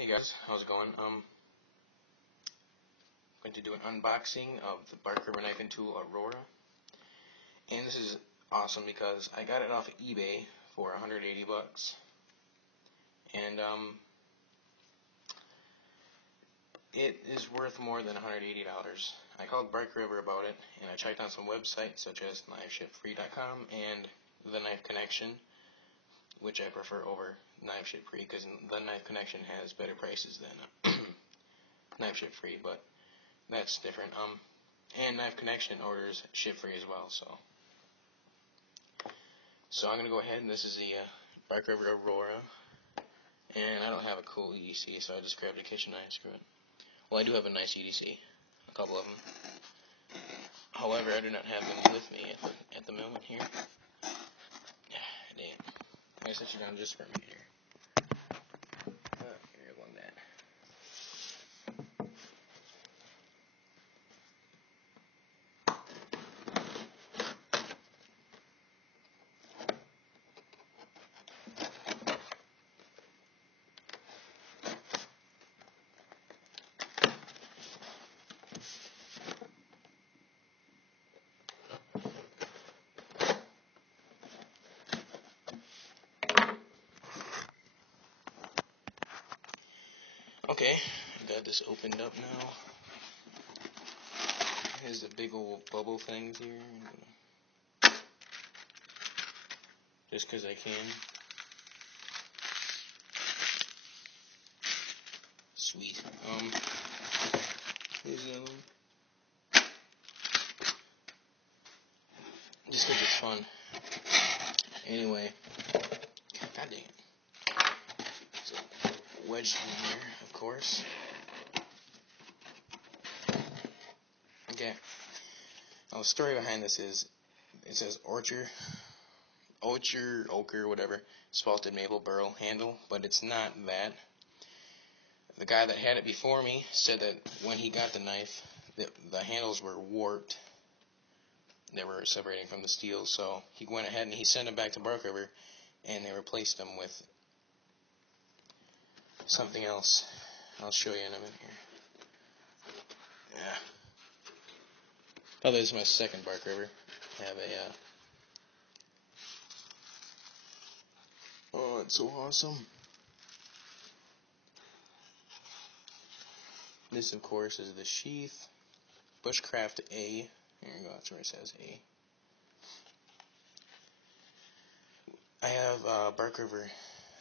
Hey guys, how's it going? I'm going to do an unboxing of the bark rubber knife and tool Aurora. And this is awesome because I got it off of eBay for $180. And it is worth more than $180. I called Bark River about it, and I checked on some websites such as KnifeShipFree.com and The Knife Connection, which I prefer over Knife Ship Free because The Knife Connection has better prices than Knife Ship Free, but that's different. And Knife Connection orders ship free as well, so I'm gonna go ahead, and this is the Bark River Aurora, and I don't have a cool EDC, so I just grabbed a kitchen knife, screw it. Well, I do have a nice EDC, a couple of them. However, I do not have them with me at the moment here. Damn. I'm gonna set you down just for a minute here. Here, like that. Okay, I got this opened up now. Here's the big old bubble things here. Just because I can. Sweet. Here's another one. Just because it's fun. Anyway. God dang it. So, wedged in here, of course. Okay. Now, the story behind this is, it says ochre, whatever, spalted maple burl handle, but it's not that. The guy that had it before me said that when he got the knife, the handles were warped. They were separating from the steel, so he went ahead and he sent them back to Bark River, and they replaced them with something else. I'll show you in a minute here. Yeah. Oh, this is my second Bark River. I have a, oh, it's so awesome. This, of course, is the sheath. Bushcraft A. Here you go, that's where it says A. I have Bark River,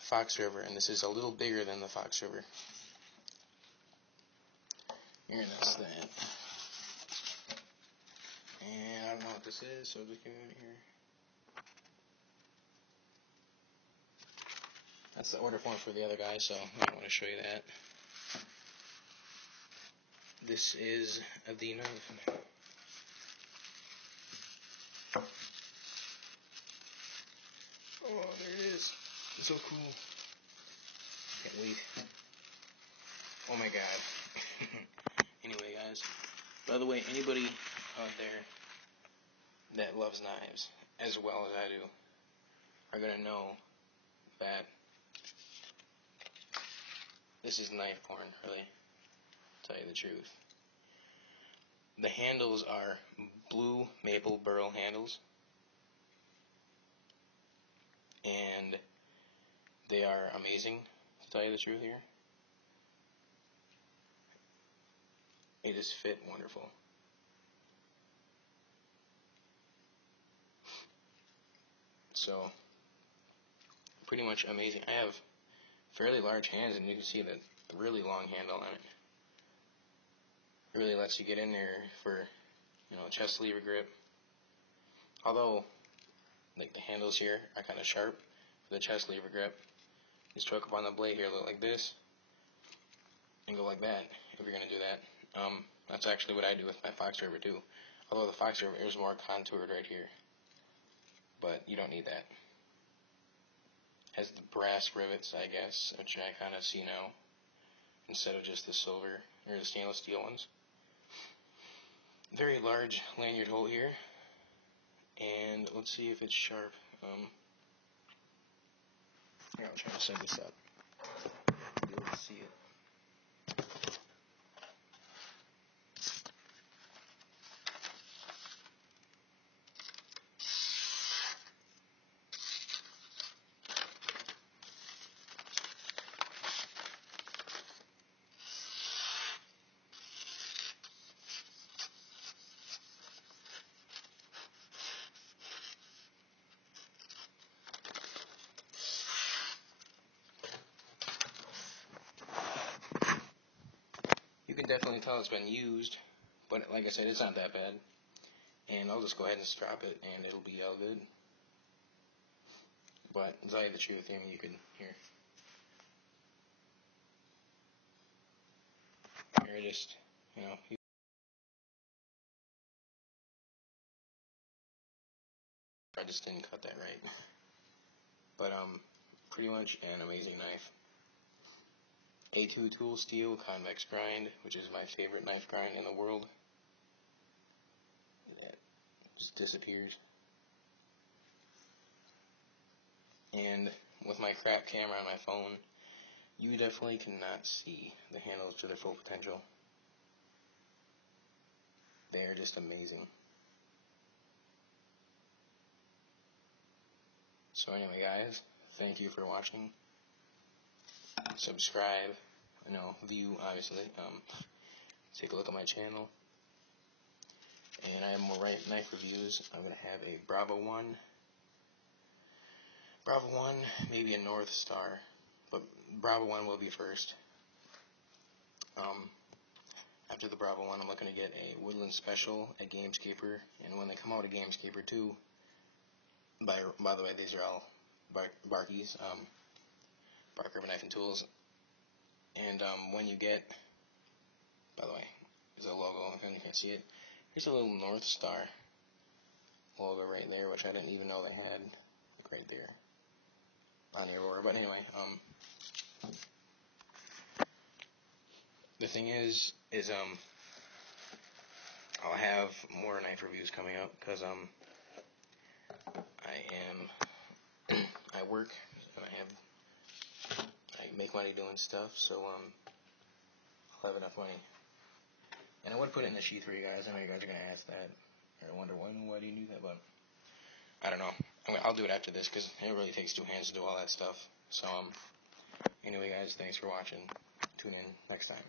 Fox River, and this is a little bigger than the Fox River. Here, that's that. And I don't know what this is, so just give it here. That's the order form for the other guy, so I want to show you that. This is the knife. Oh, there it is. It's so cool. Can't wait. Oh my god. Anyway, guys. By the way, anybody out there that loves knives as well as I do are going to know that this is knife porn, really, to tell you the truth. The handles are blue maple burl handles, and they are amazing, to tell you the truth here. They just fit wonderful. So, pretty much amazing. I have fairly large hands, and you can see the really long handle on it. It really lets you get in there for, chest lever grip. Although, like, the handles here are kind of sharp for the chest lever grip. You stroke up on the blade here, look like this, and go like that if you're going to do that. That's actually what I do with my Fox River too. Although the Fox River is more contoured right here. But you don't need that. Has the brass rivets, I guess, which I kind of see now, instead of just the silver or the stainless steel ones. Very large lanyard hole here, and let's see if it's sharp. Here, I'll try to set this up. You'll be able to see it. definitely tell it's been used, but like I said, it's not that bad. And I'll just go ahead and strap it, and it'll be all good. But to tell you the truth, you could here. Here, just I just didn't cut that right. But pretty much an amazing knife. A2 tool steel convex grind, which is my favorite knife grind in the world. It just disappears. And with my crap camera on my phone, you definitely cannot see the handles to their full potential. They're just amazing. So anyway, guys, thank you for watching. Subscribe, view, obviously. Take a look at my channel. And I have more knife reviews. I'm going to have a Bravo 1, maybe a North Star, but Bravo 1 will be first. After the Bravo 1, I'm looking to get a Woodland Special at Gamescaper, and when they come out at Gamescaper 2, by the way, these are all Barkeys, Bark Urban Knife and Tools, and when you get, by the way, there's a logo, if you can't see it, here's a little North Star logo right there, which I didn't even know they had, like right there, on the Aurora. But anyway, the thing is I'll have more knife reviews coming up, because I work, and I make money doing stuff, so I'll have enough money. And I would put it in the sheath for you guys. I know you guys are gonna ask that. I wonder why do you do that, but I don't know. I'll do it after this, because it really takes two hands to do all that stuff. So anyway, guys, thanks for watching. Tune in next time.